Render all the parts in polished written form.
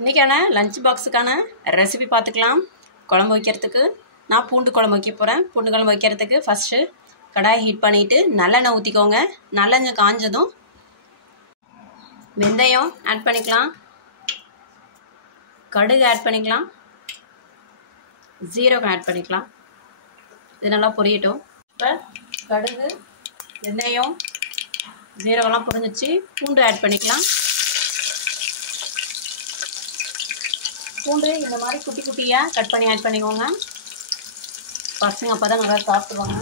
இன்றைக்கான lunch பாக்ஸுக்கான recipe பார்த்துக்கலாம். குழம்பு வைக்கிறதுக்கு நான் பூண்டு குழம்பு வைக்க போகிறேன். பூண்டு குழம்பு வைக்கிறதுக்கு ஃபஸ்ட்டு கடாய் ஹீட் பண்ணிவிட்டு நல்லெண்ணெய் ஊற்றிக்கோங்க. நல்லெண்ணெய் காஞ்சதும் வெந்தயம் ஆட் பண்ணிக்கலாம், கடுகு ஆட் பண்ணிக்கலாம், ஜீரகம் ஆட் பண்ணிக்கலாம். இது நல்லா பொரியட்டும். இப்போ கடுகு, வெந்தயம், ஜீரகம்லாம் பொரிஞ்சிச்சு. பூண்டு ஆட் பண்ணிக்கலாம். பூண்டு இந்த மாதிரி குட்டி குட்டியாக கட் பண்ணி ஆட் பண்ணிக்கோங்க. பசங்க அப்போ தான் நல்லா சாப்பிடுவாங்க.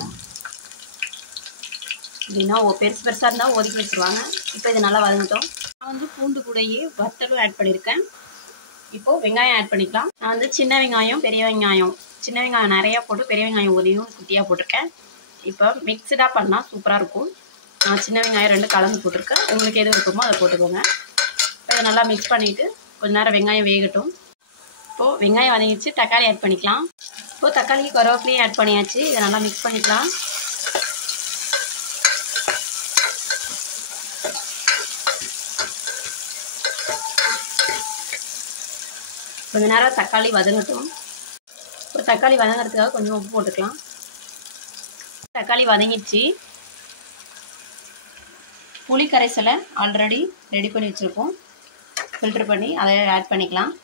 அப்படின்னா பெருசு பெருசாக இருந்தால் ஒதுக்கி வச்சுருவாங்க. இப்போ இது நல்லா வதங்கட்டும். நான் வந்து பூண்டு கூடயே வத்தலும் ஆட் பண்ணியிருக்கேன். இப்போது வெங்காயம் ஆட் பண்ணிக்கலாம். நான் வந்து சின்ன வெங்காயம், பெரிய வெங்காயம், சின்ன வெங்காயம் நிறையா போட்டு பெரிய வெங்காயம் ஒதையும் குட்டியாக போட்டிருக்கேன். இப்போ மிக்சடாக பண்ணால் சூப்பராக இருக்கும். நான் சின்ன வெங்காயம் 2 கலந்து போட்டிருக்கேன். உங்களுக்கு எது இருக்குமோ அதை போட்டுக்கோங்க. இப்போ இதை நல்லா மிக்ஸ் பண்ணிவிட்டு கொஞ்ச நேரம் வெங்காயம் வேகட்டும். இப்போது வெங்காயம் வதங்கிச்சு, தக்காளி ஆட் பண்ணிக்கலாம். இப்போது தக்காளி கருவேப்பிலையும் ஆட் பண்ணியாச்சு. இதை நல்லா மிக்ஸ் பண்ணிக்கலாம். கொஞ்ச நேரம் தக்காளி வதங்கட்டும். இப்போ தக்காளி வதங்கிறதுக்காக கொஞ்சம் உப்பு போட்டுக்கலாம். தக்காளி வதங்கிடுச்சு. புளி கரைசலை ஆல்ரெடி ரெடி பண்ணி வச்சுருக்கோம். ஃபில்டர் பண்ணி அதை ஆட் பண்ணிக்கலாம்.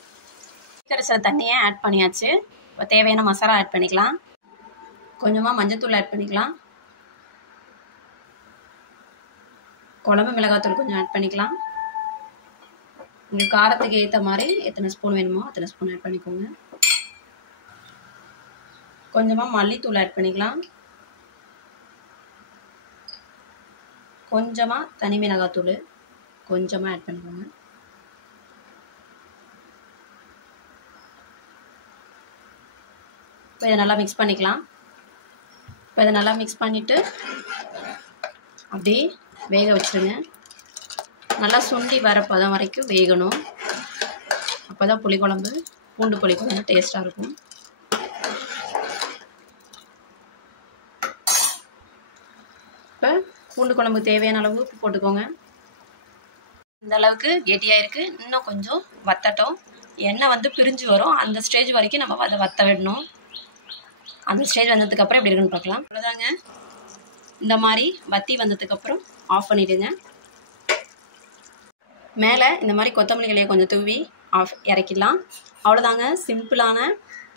கரைசல் தண்ணியை ஆட் பண்ணியாச்சு. இப்போ தேவையான மசாலா ஆட் பண்ணிக்கலாம். கொஞ்சமாக மஞ்சள்தூள் ஆட் பண்ணிக்கலாம். குழம்பு மிளகாத்தூள் கொஞ்சம் ஆட் பண்ணிக்கலாம். உங்களுக்கு காரத்துக்கு ஏற்ற மாதிரி எத்தனை ஸ்பூன் வேணுமோ அத்தனை ஸ்பூன் ஆட் பண்ணிக்கோங்க. கொஞ்சமாக மல்லித்தூள் ஆட் பண்ணிக்கலாம். கொஞ்சமாக தனி மிளகாத்தூள் கொஞ்சமாக ஆட் பண்ணிக்கோங்க. இப்போ இதை நல்லா மிக்ஸ் பண்ணிக்கலாம். இப்போ இதை நல்லா மிக்ஸ் பண்ணிவிட்டு அப்படியே வேக வச்சுருங்க. நல்லா சுண்டி வர பதம் வரைக்கும் வேகணும். அப்போ தான் புளிக்குழம்பு, பூண்டு புளிக்குழம்பு டேஸ்ட்டாக இருக்கும். இப்போ பூண்டு குழம்பு தேவையான அளவு உப்பு போட்டுக்கோங்க. இந்த அளவுக்கு கெட்டியாக இருக்குது. இன்னும் கொஞ்சம் வத்தட்டும். எண்ணெய் வந்து பிரிஞ்சு வரும். அந்த ஸ்டேஜ் வரைக்கும் நம்ம அதை வத்த விடணும். அந்த ஸ்டேஜ் வந்ததுக்கப்புறம் எப்படி இருக்குன்னு பார்க்கலாம். அவ்வளோதாங்க. இந்த மாதிரி வத்தி வந்ததுக்கப்புறம் ஆஃப் பண்ணிவிடுங்க. மேலே இந்த மாதிரி கொத்தமல்லி இலையை கொஞ்சம் தூவி இறக்கிடலாம். அவ்வளோதாங்க. சிம்பிளான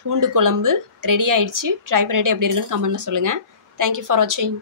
பூண்டு குழம்பு ரெடி ஆயிடுச்சு. ட்ரை பண்ணிவிட்டு எப்படி இருக்குன்னு கமெண்ட்டில் சொல்லுங்கள். தேங்க்யூ ஃபார் வாட்சிங்.